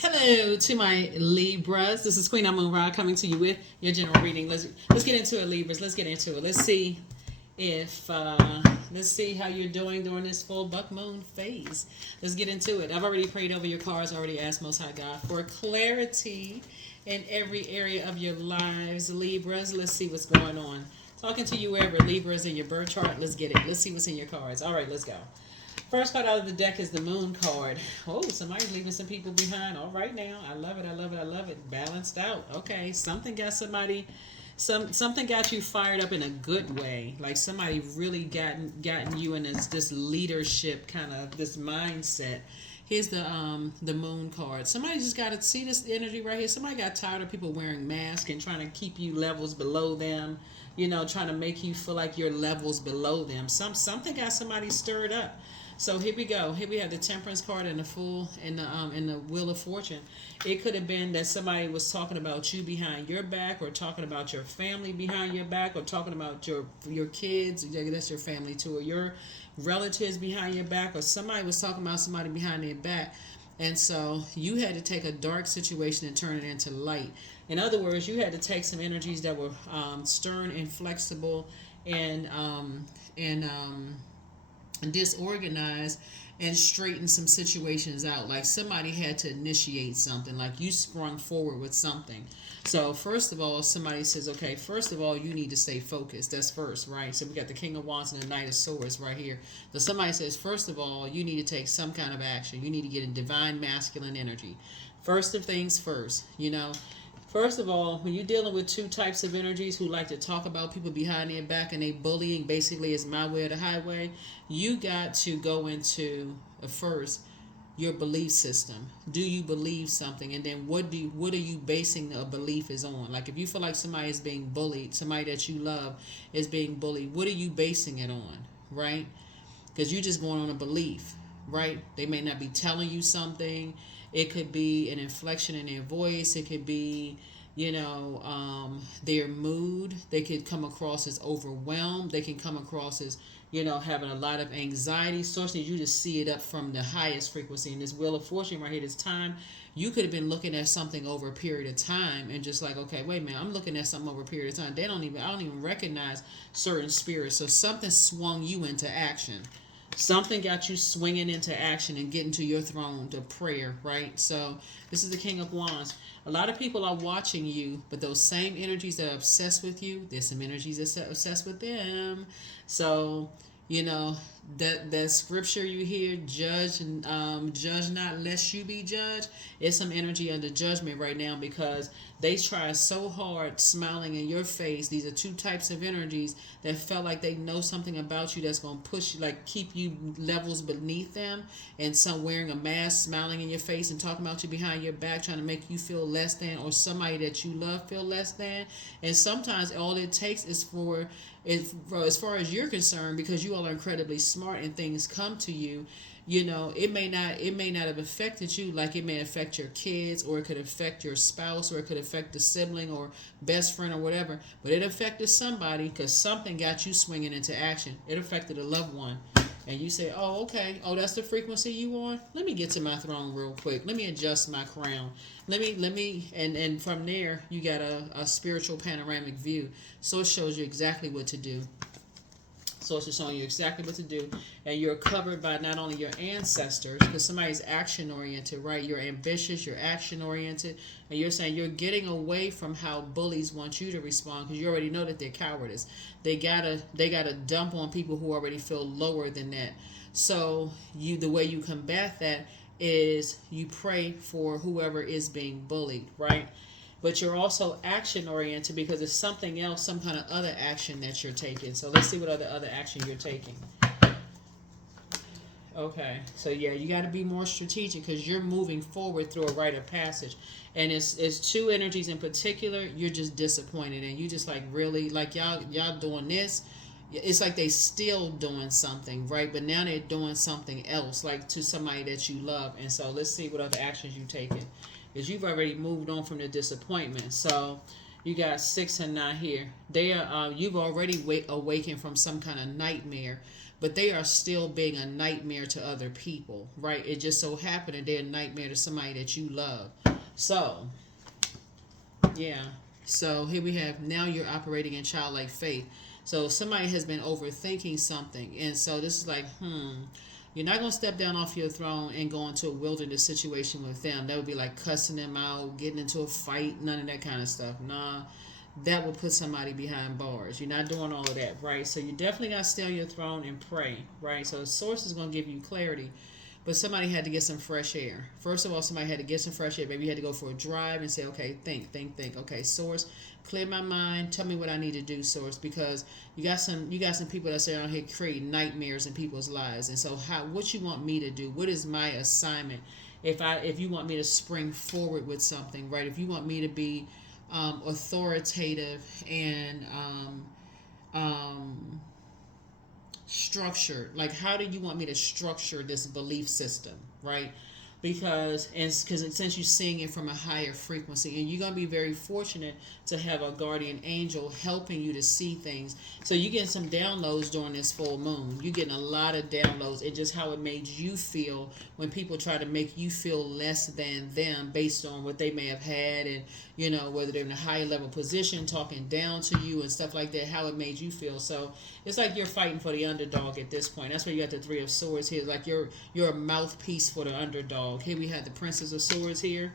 Hello to my Libras. This is Queen Amun Ra coming to you with your general reading. Let's get into it, Libras. Let's get into it. If let's see how you're doing during this full buck moon phase. Let's get into it. I've already prayed over your cards. Already asked Most High God for clarity in every area of your lives, Libras. Let's see what's going on. Talking to you wherever Libras in your birth chart. Let's get it. Let's see what's in your cards. All right, let's go. First card out of the deck is the moon card. Oh, somebody's leaving some people behind. All right now. I love it. I love it. I love it. Balanced out. Okay. Something got somebody something got you fired up in a good way. Like somebody really gotten you in this leadership kind of this mindset. Here's the moon card. Somebody just got to see this energy right here. Somebody got tired of people wearing masks and trying to keep you levels below them. You know, trying to make you feel like you're levels below them. Something got somebody stirred up. So here we go. Here we have the Temperance card and the Fool and the Wheel of Fortune. It could have been that somebody was talking about you behind your back, or talking about your family behind your back, or talking about your kids. That's your family too, or your relatives behind your back, or somebody was talking about somebody behind their back. And so you had to take a dark situation and turn it into light. In other words, you had to take some energies that were stern and flexible and disorganized and straighten some situations out. Like somebody had to initiate something, like you sprung forward with something. So first of all, somebody says, okay, first of all, you need to stay focused. That's first, right? So we got the King of Wands and the Knight of Swords right here. So somebody says, first of all, you need to take some kind of action. You need to get in divine masculine energy. First of things first, you know. First of all, when you're dealing with two types of energies who like to talk about people behind their back and they bullying, basically is my way or the highway, you got to go into first your belief system. Do you believe something? And then what are you basing a belief is on? Like if you feel like somebody is being bullied, somebody that you love is being bullied, what are you basing it on? Right? Because you're just going on a belief, right? They may not be telling you something. It could be an inflection in their voice. It could be, their mood. They could come across as overwhelmed. They can come across as, having a lot of anxiety. Sources, you just see it up from the highest frequency. In this Wheel of Fortune right here, this time, you could have been looking at something over a period of time and just like, okay, wait a minute, I'm looking at something over a period of time. I don't even recognize certain spirits. So something swung you into action. Something got you swinging into action and getting to your throne to prayer, right? So this is the King of Wands. A lot of people are watching you, but those same energies that are obsessed with you, there's some energies that are obsessed with them. So, that scripture you hear, judge not lest you be judged. It's some energy under judgment right now because they try so hard smiling in your face. These are two types of energies that felt like they know something about you that's going to push you, like keep you levels beneath them. And some wearing a mask, smiling in your face and talking about you behind your back, trying to make you feel less than, or somebody that you love feel less than. And sometimes all it takes is for as far as you're concerned, because you all are incredibly smart and things come to you, it may not have affected you like it may affect your kids, or it could affect your spouse, or it could affect the sibling or best friend or whatever, but it affected somebody because something got you swinging into action. It affected a loved one. And you say, oh, okay. Oh, that's the frequency you on? Let me get to my throne real quick. Let me adjust my crown. And from there, you got a spiritual panoramic view. So it shows you exactly what to do. So it's just showing you exactly what to do. And you're covered by not only your ancestors, because somebody's action-oriented, right? You're ambitious, you're action-oriented, and you're saying you're getting away from how bullies want you to respond, because you already know that they're cowardice. They gotta dump on people who already feel lower than that. So the way you combat that is you pray for whoever is being bullied, right? But you're also action oriented because it's something else, some kind of other action that you're taking. So let's see what other action you're taking. Okay, so yeah, you got to be more strategic because you're moving forward through a rite of passage, and it's two energies in particular. You're just disappointed, and you just like really like y'all doing this. It's like they still doing something, right? But now they're doing something else, like to somebody that you love. And so let's see what other actions you've taken. Is you've already moved on from the disappointment. So you got 6 and 9 here. You've already awakened from some kind of nightmare, but they are still being a nightmare to other people, right? It just so happened that they're a nightmare to somebody that you love. So, yeah. So here we have, now you're operating in childlike faith. So somebody has been overthinking something. And so this is like, you're not going to step down off your throne and go into a wilderness situation with them. That would be like cussing them out, getting into a fight, none of that kind of stuff. Nah, that would put somebody behind bars. You're not doing all of that, right? So you definitely got to stay on your throne and pray, right? So the source is going to give you clarity. But somebody had to get some fresh air. First of all, somebody had to get some fresh air. Maybe you had to go for a drive and say, okay, think. Okay, source, clear my mind. Tell me what I need to do, source, because you got some people that's out here creating nightmares in people's lives. And so, what you want me to do? What is my assignment? If you want me to spring forward with something, right? If you want me to be authoritative and structured, like how do you want me to structure this belief system, right? Because since you're seeing it from a higher frequency, and you're going to be very fortunate to have a guardian angel helping you to see things. So you're getting some downloads during this full moon. You're getting a lot of downloads, and just how it made you feel when people try to make you feel less than them based on what they may have had, and whether they're in a higher level position talking down to you and stuff like that, how it made you feel. So it's like you're fighting for the underdog at this point. That's why you got the Three of Swords here. Like you're a mouthpiece for the underdog. Here we have the Princess of Swords here.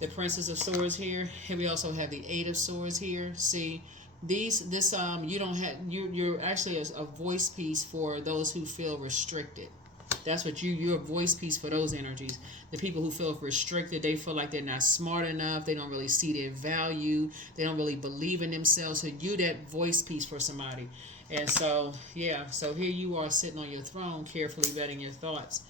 The Princess of Swords here. Here we also have the Eight of Swords here. See, you don't have, you're actually a voice piece for those who feel restricted. That's what you're a voice piece for those energies. The people who feel restricted, they feel like they're not smart enough. They don't really see their value. They don't really believe in themselves. So you're that voice piece for somebody. And so, yeah. So here you are sitting on your throne, carefully vetting your thoughts.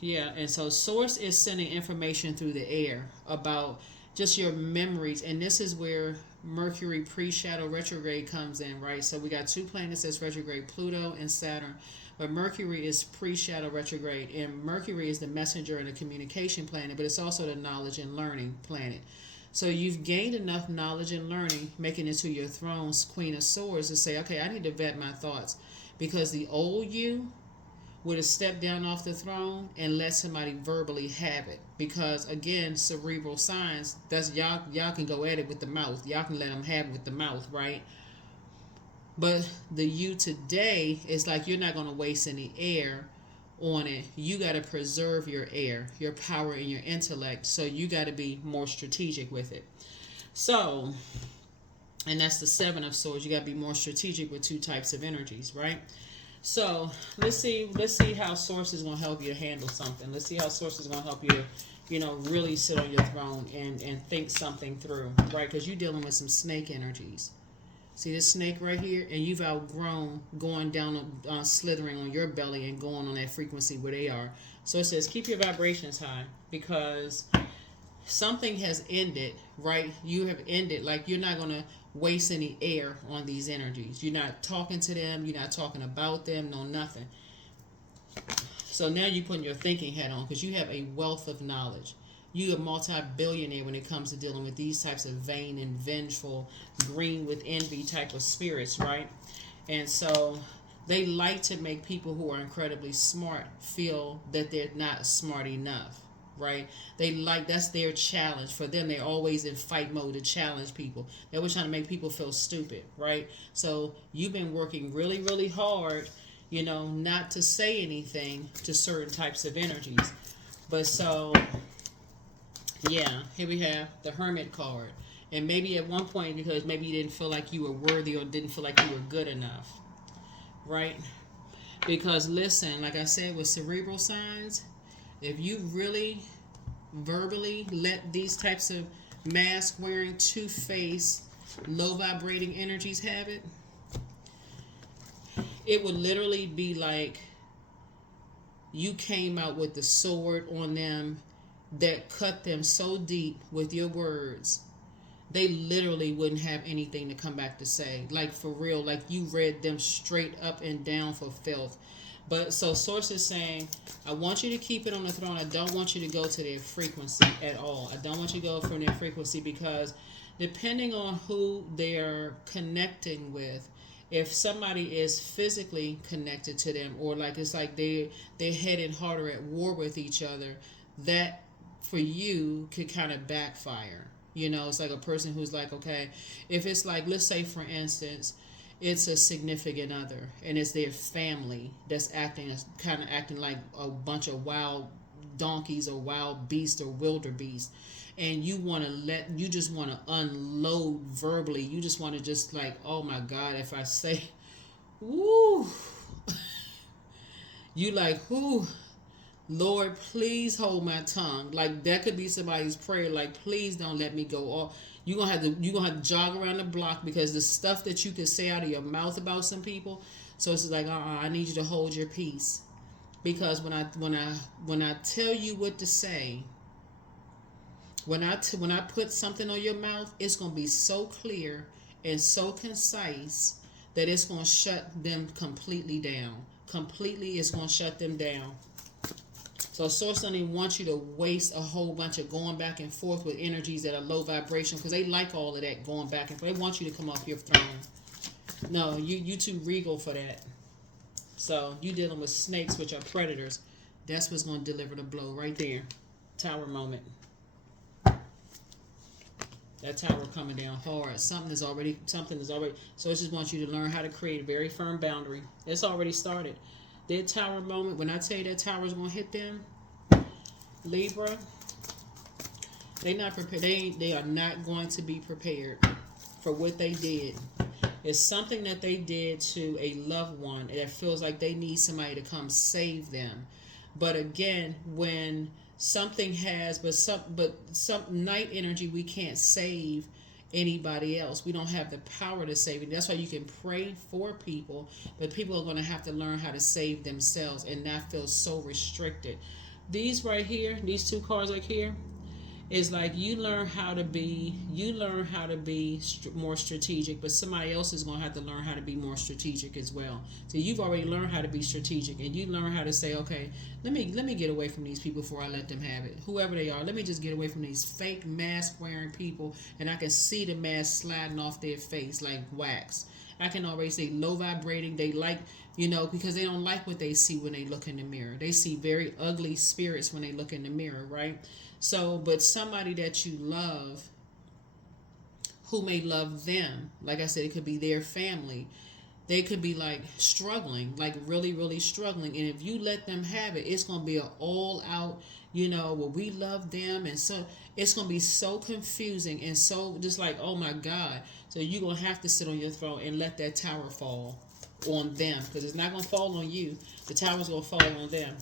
Yeah. And so Source is sending information through the air about just your memories. And this is where Mercury pre-shadow retrograde comes in, right? So we got two planets that's retrograde, Pluto and Saturn. But Mercury is pre-shadow retrograde, and Mercury is the messenger and the communication planet, but it's also the knowledge and learning planet. So you've gained enough knowledge and learning, making it to your throne's Queen of Swords, to say, okay, I need to vet my thoughts, because the old you would have stepped down off the throne and let somebody verbally have it. Because again, cerebral signs, that's y'all can go at it with the mouth. Y'all can let them have it with the mouth, right? But the you today is like you're not going to waste any air on it. You got to preserve your air, your power, and your intellect. So you got to be more strategic with it. So, and that's the Seven of Swords. You got to be more strategic with two types of energies, right? So let's see how Source is going to help you to handle something. Let's see how Source is going to help you to, really sit on your throne and think something through, right? Because you're dealing with some snake energies. See this snake right here? And you've outgrown going down, slithering on your belly and going on that frequency where they are. So it says, keep your vibrations high, because something has ended, right? You have ended. Like you're not going to waste any air on these energies. You're not talking to them. You're not talking about them. No, nothing. So now you're putting your thinking hat on, because you have a wealth of knowledge. You're a multi-billionaire when it comes to dealing with these types of vain and vengeful, green with envy type of spirits, right? And so they like to make people who are incredibly smart feel that they're not smart enough, right? That's their challenge. For them, they're always in fight mode to challenge people. They're always trying to make people feel stupid, right? So you've been working really, really hard, not to say anything to certain types of energies. But so... yeah, here we have the Hermit card. And maybe at one point, because maybe you didn't feel like you were worthy or didn't feel like you were good enough, right? Because listen, like I said, with cerebral signs, if you really verbally let these types of mask-wearing, two-faced, low-vibrating energies have it, it would literally be like you came out with the sword on them that cut them so deep with your words, they literally wouldn't have anything to come back to say. Like for real, like you read them straight up and down for filth. But so Source is saying, I want you to keep it on the throne. I don't want you to go to their frequency at all. I don't want you to go from their frequency, because depending on who they're connecting with If somebody is physically connected to them, or like it's like they're head and heart are at war with each other, that for you could kind of backfire. You know, it's like a person who's like, okay, if it's like, let's say for instance, it's a significant other and it's their family that's acting, kind of acting like a bunch of wild donkeys or wild beasts or wildebeest, and you just want to unload verbally. You just want to just like, oh my God, if I say, woo, you like, whoo, Lord, please hold my tongue. Like that could be somebody's prayer. Like, please don't let me go off. You're gonna have to jog around the block, because the stuff that you can say out of your mouth about some people. So it's like, I need you to hold your peace, because when I tell you what to say, when I put something on your mouth, it's gonna be so clear and so concise that it's gonna shut them completely down. Completely, it's gonna shut them down. So Source doesn't even want you to waste a whole bunch of going back and forth with energies that are low vibration, because they like all of that going back and forth. They want you to come off your throne. No, you too regal for that. So you dealing with snakes, which are predators. That's what's going to deliver the blow right there. Tower moment. That tower coming down hard. Something is already. So it just wants you to learn how to create a very firm boundary. It's already started. Their tower moment, when I tell you that tower is going to hit them, Libra, they not prepared. They are not going to be prepared for what they did. It's something that they did to a loved one that feels like they need somebody to come save them. But again, when something has, but some night energy, we can't save anybody else. We don't have the power to save it. That's why you can pray for people, but people are going to have to learn how to save themselves and not feel so restricted. These right here, these two cards right here, is like you learn how to be more strategic, but somebody else is going to have to learn how to be more strategic as well. So you've already learned how to be strategic, and you learn how to say, okay, let me get away from these people before I let them have it, whoever they are. Let me just get away from these fake mask wearing people, and I can see the mask sliding off their face like wax. I can already say low vibrating. They like, because they don't like what they see when they look in the mirror. They see very ugly spirits when they look in the mirror, right? So, but somebody that you love, who may love them, like I said, it could be their family. They could be like struggling, like really, really struggling. And if you let them have it, it's going to be an all out, well, we love them. And so it's going to be so confusing and so just like, oh my God. So you're going to have to sit on your throne and let that tower fall on them, because it's not going to fall on you. The tower's going to fall on them.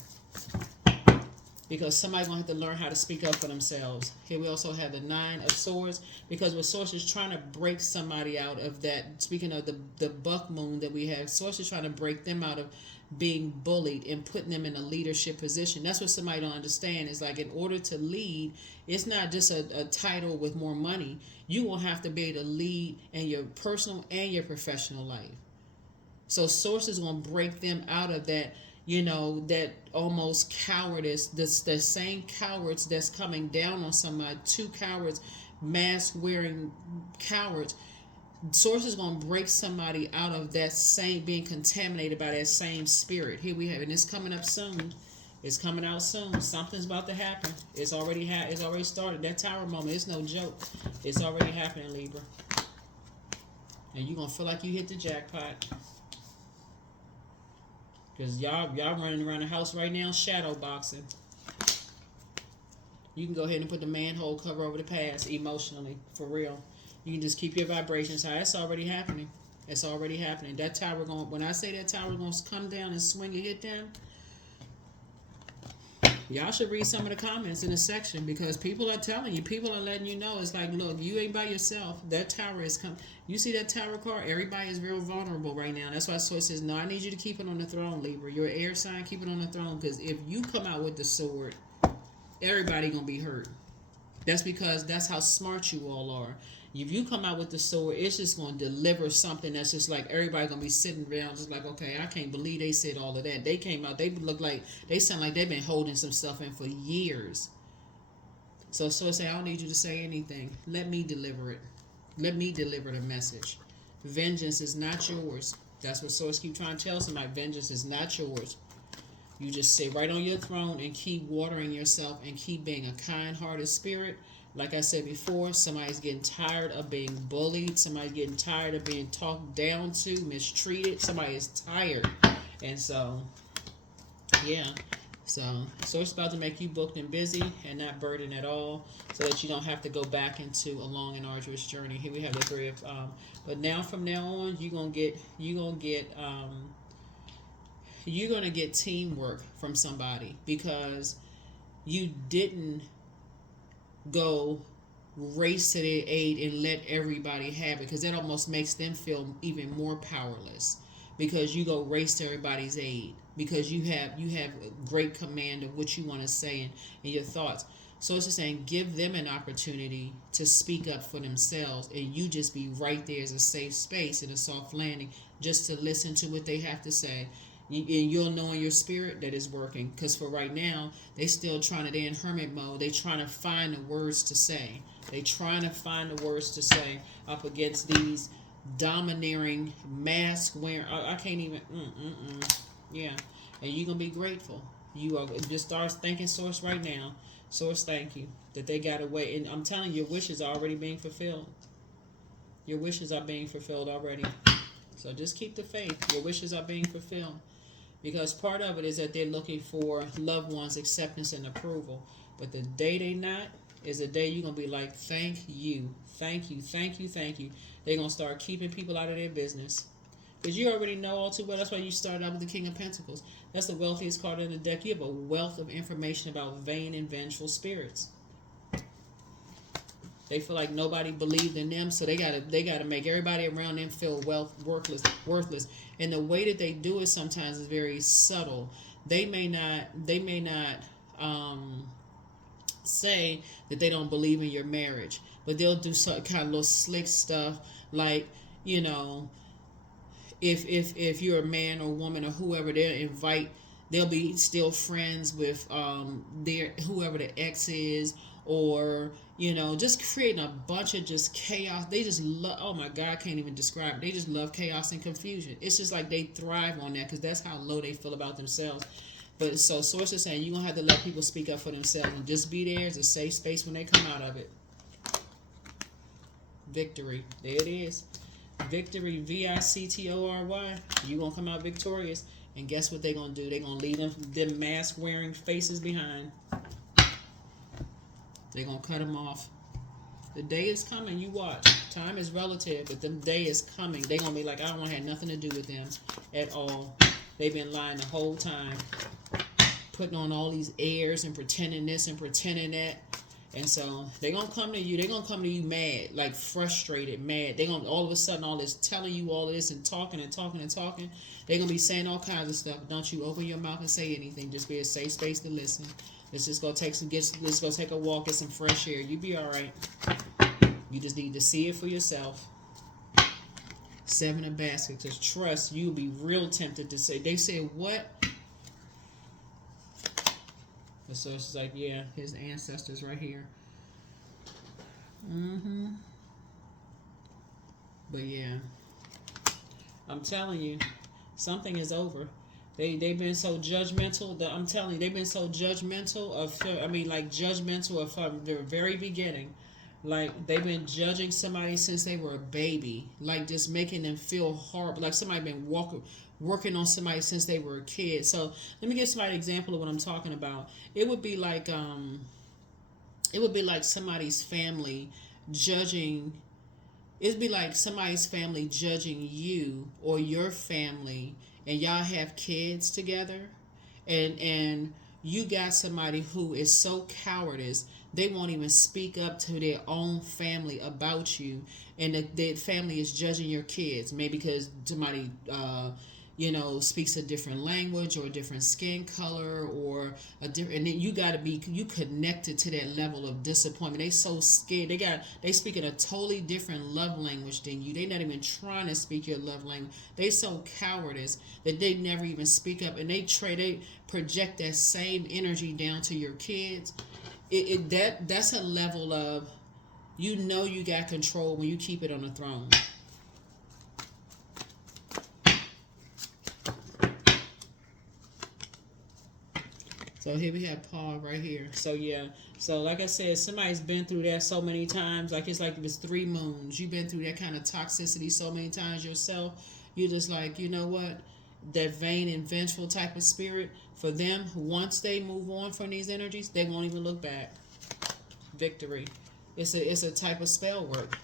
Because somebody's going to have to learn how to speak up for themselves. Here we also have the 9 of Swords. Because what Source is trying to break somebody out of that. Speaking of the buck moon that we have, Source is trying to break them out of being bullied and putting them in a leadership position. That's what somebody don't understand. Is like, in order to lead, it's not just a title with more money. You will have to be able to lead in your personal and your professional life. So Source is going to break them out of that. That almost cowardice, the same cowards that's coming down on somebody, 2 cowards, mask wearing cowards. Source is going to break somebody out of that same, being contaminated by that same spirit. Here we have it, and it's coming up soon. It's coming out soon. Something's about to happen. It's already started. That tower moment, it's no joke. It's already happening, Libra. And you're going to feel like you hit the jackpot. Because y'all running around the house right now shadow boxing. You can go ahead and put the manhole cover over the past emotionally, for real. You can just keep your vibrations high. It's already happening. It's already happening. That tower when I say that tower going to come down and swing and hit them, y'all should read some of the comments in the section, because people are telling you, people are letting you know. It's like, look, you ain't by yourself. That tower is coming. You see that tower card? Everybody is real vulnerable right now. That's why Source says, no, I need you to keep it on the throne, Libra. You're an air sign, keep it on the throne, because if you come out with the sword, everybody going to be hurt. That's because that's how smart you all are. If you come out with the sword, it's just going to deliver something that's just like everybody going to be sitting around just like, okay, I can't believe they said all of that. They came out, they look like, they sound like they've been holding some stuff in for years. So say, I don't need you to say anything. Let me deliver it. Let me deliver the message. Vengeance is not yours. That's what Source keep trying to tell somebody. Vengeance is not yours. You just sit right on your throne and keep watering yourself and keep being a kind-hearted spirit. Like I said before, somebody's getting tired of being bullied. Somebody's getting tired of being talked down to, mistreated. Somebody is tired. And so, yeah. So it's about to make you booked and busy and not burdened at all, so that you don't have to go back into a long and arduous journey. Here we have the three of, but now from now on, you're gonna get teamwork from somebody, because you didn't go race to their aid and let everybody have it, because that almost makes them feel even more powerless, because you go race to everybody's aid, because you have great command of what you want to say and your thoughts. So it's just saying, give them an opportunity to speak up for themselves, and you just be right there as a safe space and a soft landing, just to listen to what they have to say. And you'll know in your spirit that it's working, because for right now, they're in hermit mode. They're trying to find the words to say. They're trying to find the words to say up against these domineering, mask wearing. I can't even. Yeah, and you're gonna be grateful. You are just start thanking Source right now. Source, thank you that they got away, and I'm telling you, your wishes are already being fulfilled. Your wishes are being fulfilled already. So just keep the faith. Your wishes are being fulfilled, because part of it is that they're looking for loved ones' acceptance and approval. But the day they not is the day you're gonna be like, thank you, thank you, thank you, thank you. They're gonna start keeping people out of their business. Because you already know all too well. That's why you started out with the King of Pentacles. That's the wealthiest card in the deck. You have a wealth of information about vain and vengeful spirits. They feel like nobody believed in them, so they gotta make everybody around them feel worthless. And the way that they do it sometimes is very subtle. They may not say that they don't believe in your marriage, but they'll do some kind of little slick stuff, like, you know, if you're a man or woman or whoever, they'll be still friends with their whoever the ex is, or just creating a bunch of just chaos. They just love, oh my God, I can't even describe it. They just love chaos and confusion. It's just like they thrive on that, because that's how low they feel about themselves. But so Source is saying, you're going to have to let people speak up for themselves, and just be there as a safe space when they come out of it. Victory. There it is. Victory, VICTORY. You're going to come out victorious. And guess what they're going to do? They're going to leave them mask-wearing faces behind. They're going to cut them off. The day is coming. You watch. Time is relative, but the day is coming. They're going to be like, I don't want to have nothing to do with them at all. They've been lying the whole time. Putting on all these airs and pretending this and pretending that. And so they're going to come to you. They're going to come to you mad, like frustrated, mad. They're going to all of a sudden, all this, telling you all of this and talking and talking and talking. They're going to be saying all kinds of stuff. Don't you open your mouth and say anything. Just be a safe space to listen. Let's just go take a walk, get some fresh air. You be all right. You just need to see it for yourself. Seven of baskets. Just trust. You'll be real tempted to say. They said what? The Source is like, yeah, his ancestors right here. But yeah, I'm telling you, something is over. They've been so judgmental that I'm telling you, they've been so judgmental from the very beginning. Like, they've been judging somebody since they were a baby. Like, just making them feel horrible. Like somebody been working on somebody since they were a kid. So let me give somebody an example of what I'm talking about. It would be like somebody's family judging. It'd be like somebody's family judging you or your family, and y'all have kids together, and you got somebody who is so cowardice, they won't even speak up to their own family about you, and the family is judging your kids, maybe because somebody speaks a different language or a different skin color or a different, and then you connected to that level of disappointment. They so scared. They speak in a totally different love language than you. They not even trying to speak your love language. They so cowardice that they never even speak up, and they project that same energy down to your kids. That's a level of, you got control when you keep it on the throne. So here we have Paul right here. So yeah. So like I said, somebody's been through that so many times. Like it's like it was 3 moons. You've been through that kind of toxicity so many times yourself. You're just like, you know what? That vain and vengeful type of spirit. For them, once they move on from these energies, they won't even look back. Victory. It's a type of spell work.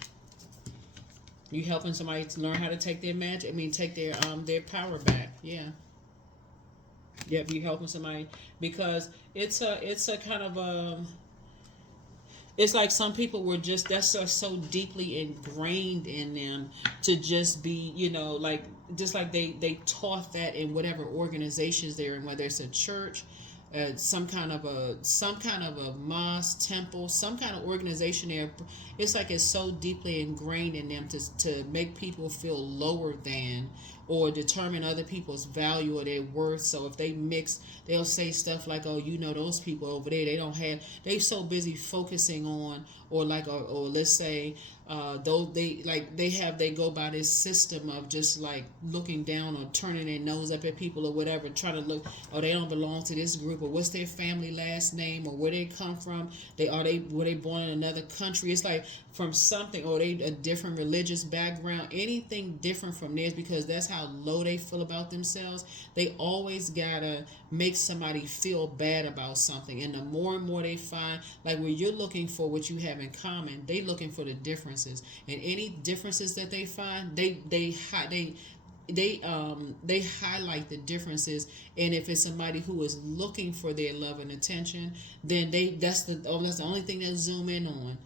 You helping somebody to learn how to take their magic. I mean, take their power back. Yeah. Yep, you helping somebody because it's a kind of it's like some people were just that's so deeply ingrained in them to just be, you know, like just like they taught that in whatever organizations they're in, whether it's a church, some kind of a mosque, temple, some kind of organization there. It's like it's so deeply ingrained in them to make people feel lower than or determine other people's value or their worth. So if they mix, they'll say stuff like, oh, you know, those people over there, they so busy focusing on, or like, or let's say, those they go by this system of just like looking down or turning their nose up at people or whatever, trying to look, or they don't belong to this group, or what's their family last name, or where they come from, were they born in another country. It's like from something, or they a different religious background, anything different from theirs, because that's how low they feel about themselves. They always gotta make somebody feel bad about something, and the more and more they find, like when you're looking for what you have in common, they looking for the differences, and any differences that they find, they highlight the differences. And if it's somebody who is looking for their love and attention, then that's the only thing they'll zoom in on.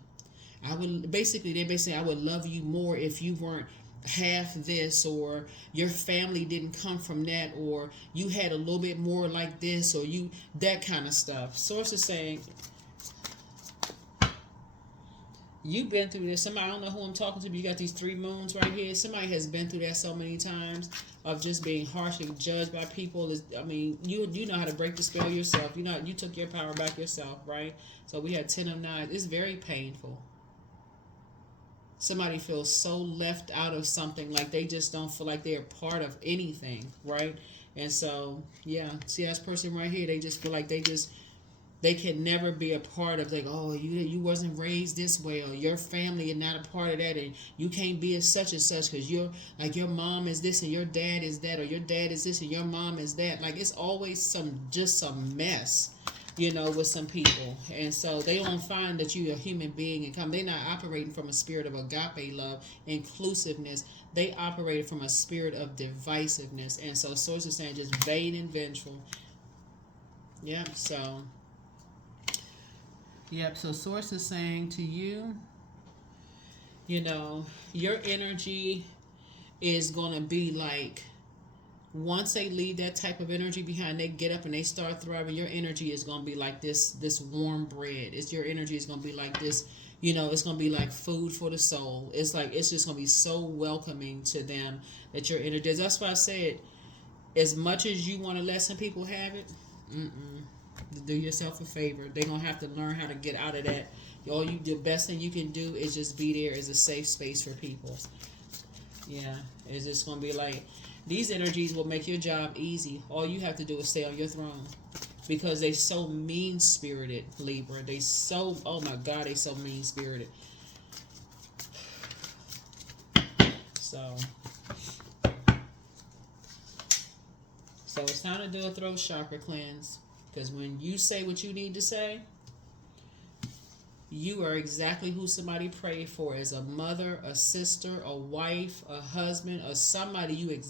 I would love you more if you weren't half this, or your family didn't come from that, or you had a little bit more like this, or you, that kind of stuff. Source is saying you've been through this. Somebody, I don't know who I'm talking to, but you got these 3 moons right here. Somebody has been through that so many times of just being harshly judged by people. I mean, you know how to break the spell yourself. You know, you took your power back yourself, right? So we had 10 of 9. It's very painful. Somebody feels so left out of something, like they just don't feel like they're part of anything, right? And so, yeah, see this person right here, they just feel like they can never be a part of, like, oh, you wasn't raised this way, or your family is not a part of that, and you can't be a such and such because you're like, your mom is this and your dad is that, or your dad is this and your mom is that. Like, it's always some mess, you know, with some people. And so they don't find that you're a human being and they're not operating from a spirit of agape love, inclusiveness. They operate from a spirit of divisiveness. And so source is saying just vain and vengeful. Yep. So source is saying to you, you know, your energy is going to be like, once they leave that type of energy behind, they get up and they start thriving, your energy is going to be like this warm bread. Your energy is going to be like this, you know, it's going to be like food for the soul. It's like, it's just going to be so welcoming to them that your energy, that's why I said, as much as you want to let some people have it, do yourself a favor. They're going to have to learn how to get out of that. The best thing you can do is just be there as a safe space for people. Yeah, it's just going to be like, these energies will make your job easy. All you have to do is stay on your throne. Because they so mean-spirited, Libra. Oh my God, they so mean-spirited. So it's time to do a throat chakra cleanse. Because when you say what you need to say, you are exactly who somebody prayed for, as a mother, a sister, a wife, a husband, or somebody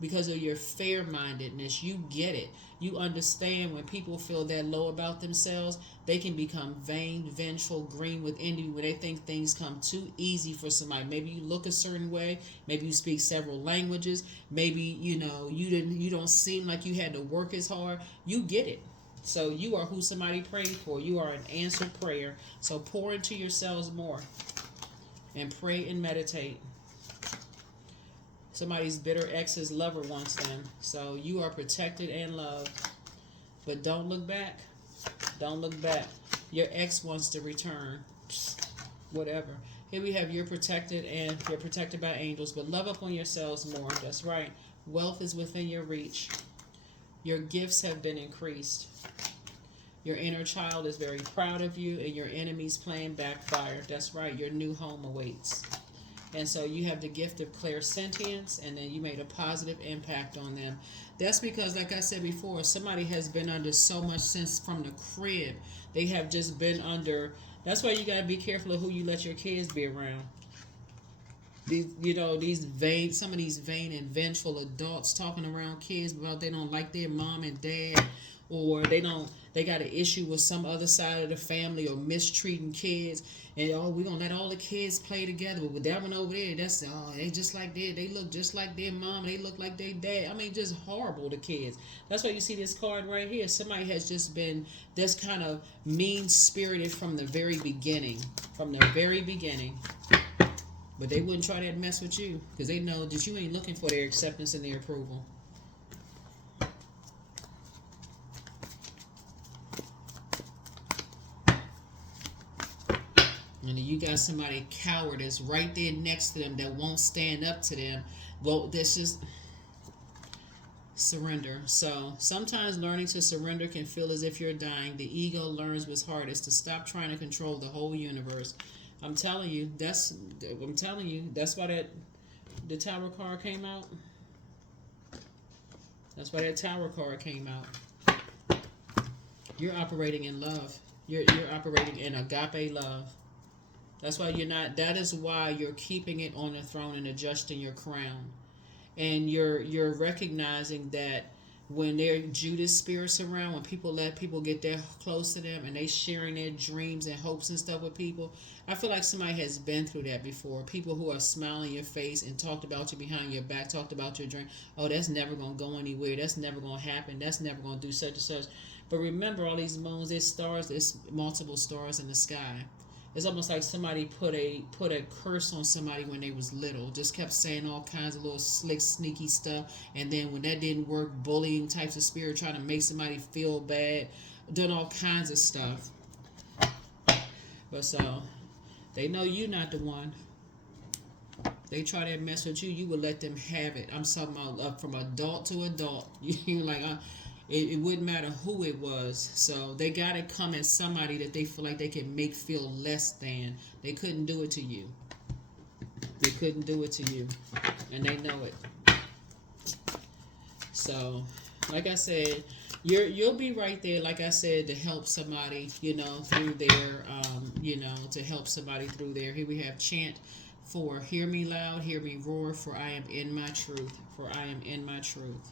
because of your fair-mindedness. You get it. You understand when people feel that low about themselves, they can become vain, vengeful, green with envy when they think things come too easy for somebody. Maybe you look a certain way. Maybe you speak several languages. Maybe, you know, you don't seem like you had to work as hard. You get it. So you are who somebody prayed for. You are an answered prayer. So pour into yourselves more and pray and meditate. Somebody's bitter ex's lover wants them. So you are protected and loved. But don't look back. Don't look back. Your ex wants to return. Whatever. Here we have you're protected and you're protected by angels. But love up on yourselves more. That's right. Wealth is within your reach. Your gifts have been increased. Your inner child is very proud of you, and your enemies playing backfire. That's right. Your new home awaits. And so you have the gift of clairsentience, and then you made a positive impact on them. That's because, like I said before, somebody has been under so much since from the crib. They have just been under. That's why you got to be careful of who you let your kids be around. These, these vain, some of these vain and vengeful adults talking around kids about they don't like their mom and dad, or they got an issue with some other side of the family, or mistreating kids, and we're gonna let all the kids play together, but with that one over there, that's they just like they look just like their mom, they look like their dad. I mean, just horrible to kids. That's why you see this card right here. Somebody has just been this kind of mean spirited from the very beginning, but they wouldn't try that mess with you because they know that you ain't looking for their acceptance and their approval. And you got somebody cowardice right there next to them that won't stand up to them. Well, that's just surrender. So sometimes learning to surrender can feel as if you're dying. The ego learns what's hardest, to stop trying to control the whole universe. I'm telling you, that's why the Tower card came out. That's why that Tower card came out. You're operating in love. You're operating in agape love. That's why that is why you're keeping it on the throne and adjusting your crown. And you're recognizing that when there are Judas spirits around, when people let people get that close to them and they sharing their dreams and hopes and stuff with people, I feel like somebody has been through that before. People who are smiling in your face and talked about you behind your back, talked about your dream. Oh, that's never going to go anywhere. That's never going to happen. That's never going to do such and such. But remember, all these moons, there's stars, there's multiple stars in the sky. It's almost like somebody put a curse on somebody when they was little. Just kept saying all kinds of little slick, sneaky stuff. And then when that didn't work, bullying types of spirit, trying to make somebody feel bad, doing all kinds of stuff. But so, they know you not the one. They try to mess with you, you will let them have it. I'm talking about from adult to adult. You're like, it wouldn't matter who it was. So they got to come at somebody that they feel like they can make feel less than. They couldn't do it to you. They couldn't do it to you. And they know it. So, like I said, you'll be right there, like I said, to help somebody, through their, to help somebody through there. Here we have chant for hear me loud, hear me roar, for I am in my truth. For I am in my truth.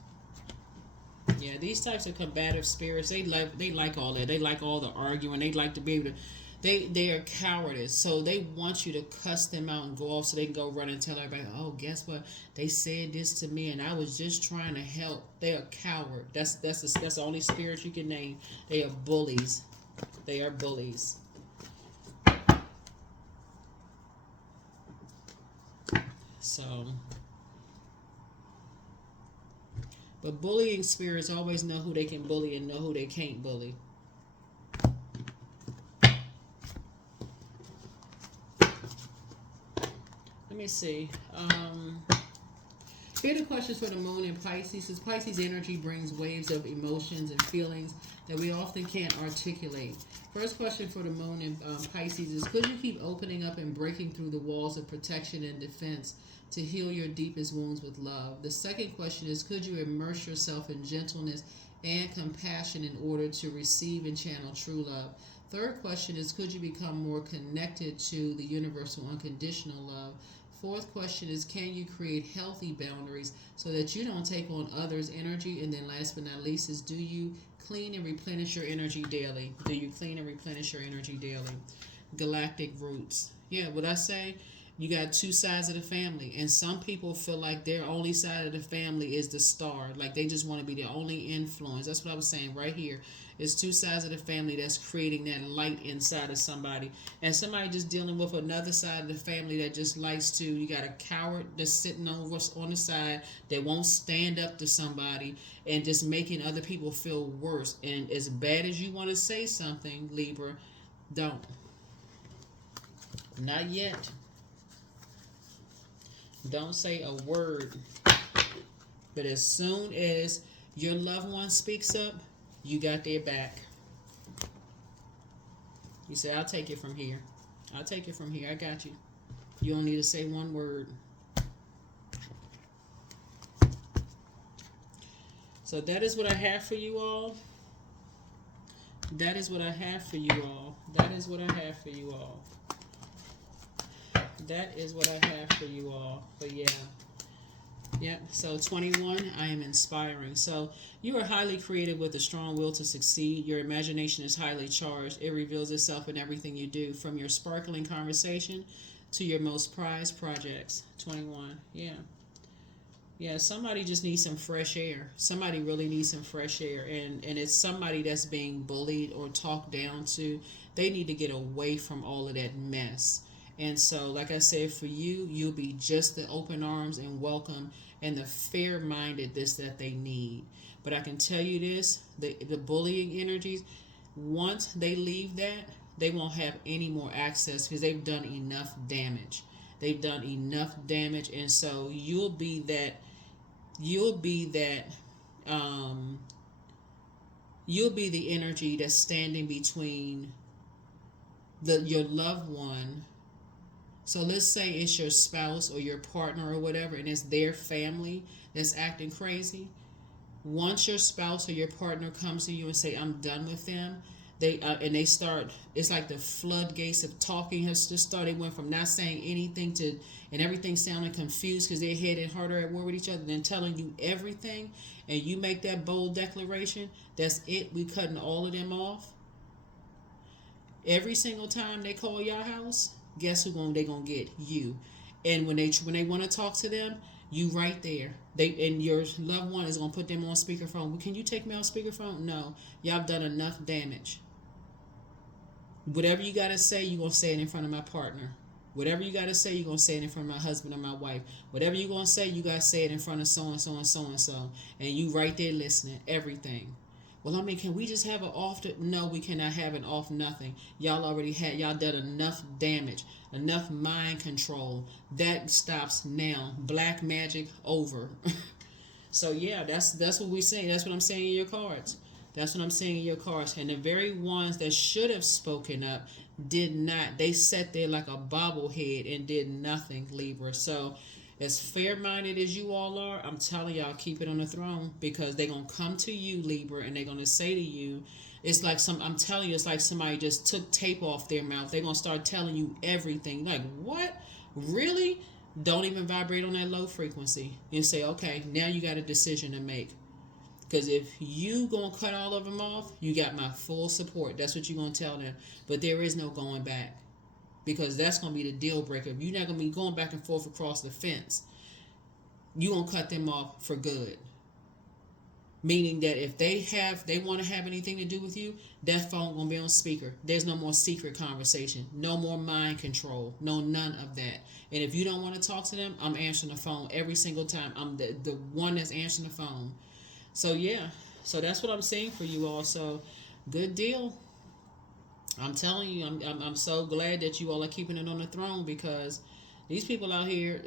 Yeah, these types of combative spirits, they like all that. They like all the arguing. They like to be able to. They are cowardice, so they want you to cuss them out and go off so they can go run and tell everybody, oh, guess what? They said this to me and I was just trying to help. They are coward. That's the only spirit you can name. They are bullies. They are bullies. So. But bullying spirits always know who they can bully and know who they can't bully. Let me see. Here are the questions for the moon in Pisces. Since Pisces energy brings waves of emotions and feelings that we often can't articulate. First question for the moon in Pisces is, could you keep opening up and breaking through the walls of protection and defense to heal your deepest wounds with love? The second question is, could you immerse yourself in gentleness and compassion in order to receive and channel true love? Third question is, could you become more connected to the universal unconditional love? Fourth question is, can you create healthy boundaries so that you don't take on others' energy? And then last but not least is, do you clean and replenish your energy daily? Do you clean and replenish your energy daily? Galactic roots. Yeah, what I say, you got two sides of the family, and some people feel like their only side of the family is the star. Like they just want to be the only influence. That's what I was saying right here. It's two sides of the family that's creating that light inside of somebody. And somebody just dealing with another side of the family that just likes to, you got a coward that's sitting over on the side that won't stand up to somebody and just making other people feel worse. And as bad as you want to say something, Libra, don't. Not yet. Don't say a word. But as soon as your loved one speaks up, you got their back. You say, I'll take it from here. I'll take it from here. I got you. You don't need to say one word. So that is what I have for you all. That is what I have for you all. That is what I have for you all. That is what I have for you all. But yeah. Yeah, so 21, I am inspiring. So you are highly creative with a strong will to succeed. Your imagination is highly charged. It reveals itself in everything you do, from your sparkling conversation to your most prized projects. 21, yeah. Yeah, somebody just needs some fresh air. Somebody really needs some fresh air. And it's somebody that's being bullied or talked down to. They need to get away from all of that mess. And so, like I said, for you, you'll be just the open arms and welcome and the fair-mindedness that they need. But I can tell you this, the bullying energies, once they leave that, they won't have any more access because they've done enough damage. They've done enough damage. And so you'll be that you'll be the energy that's standing between your loved one. So let's say it's your spouse or your partner or whatever, and it's their family that's acting crazy. Once your spouse or your partner comes to you and say, I'm done with them, they start, it's like the floodgates of talking has just started. Went from not saying anything to, and everything sounding confused because they're head and heart are at war with each other, then telling you everything, and you make that bold declaration, that's it. We cutting all of them off. Every single time they call your house, guess who they gonna get? You. And when they want to talk to them, you right there. And your loved one is gonna put them on speakerphone. Can you take me on speakerphone? No. Y'all done enough damage. Whatever you gotta say, you gonna say it in front of my partner. Whatever you gotta say, you gonna say it in front of my husband or my wife. Whatever you gonna say, you gotta say it in front of so and so and so and so. And you right there listening. Everything. Well, I mean, can we just have an off? No, we cannot have an off nothing. Y'all done enough damage, enough mind control. That stops now. Black magic over. So yeah, that's what we say. That's what I'm saying in your cards. That's what I'm saying in your cards. And the very ones that should have spoken up did not. They sat there like a bobblehead and did nothing, Libra. So as fair-minded as you all are, I'm telling y'all, keep it on the throne, because they're going to come to you, Libra, and they're going to say to you, it's like I'm telling you, it's like somebody just took tape off their mouth. They're going to start telling you everything. Like, what? Really? Don't even vibrate on that low frequency. And say, okay, now you got a decision to make. Because if you going to cut all of them off, you got my full support. That's what you're going to tell them. But there is no going back. Because that's going to be the deal breaker. You're not going to be going back and forth across the fence. You're going to cut them off for good. Meaning that if they want to have anything to do with you, that phone going to be on speaker. There's no more secret conversation. No more mind control. No, none of that. And if you don't want to talk to them, I'm answering the phone every single time. I'm the one that's answering the phone. So yeah. So that's what I'm saying for you all. So good deal. I'm telling you, I'm so glad that you all are keeping it on the throne, because these people out here,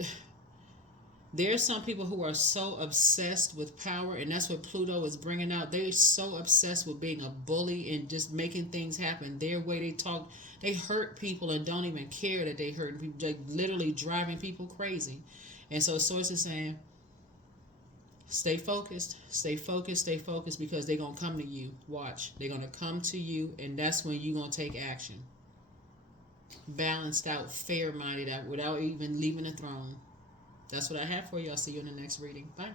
there's some people who are so obsessed with power, and that's what Pluto is bringing out. They're so obsessed with being a bully and just making things happen their way. They talk, they hurt people and don't even care that they hurt people. They're literally driving people crazy. And so Source is saying, stay focused, stay focused, stay focused, because they're going to come to you. Watch. They're going to come to you, and that's when you're going to take action. Balanced out, fair-minded out, without even leaving the throne. That's what I have for you. I'll see you in the next reading. Bye.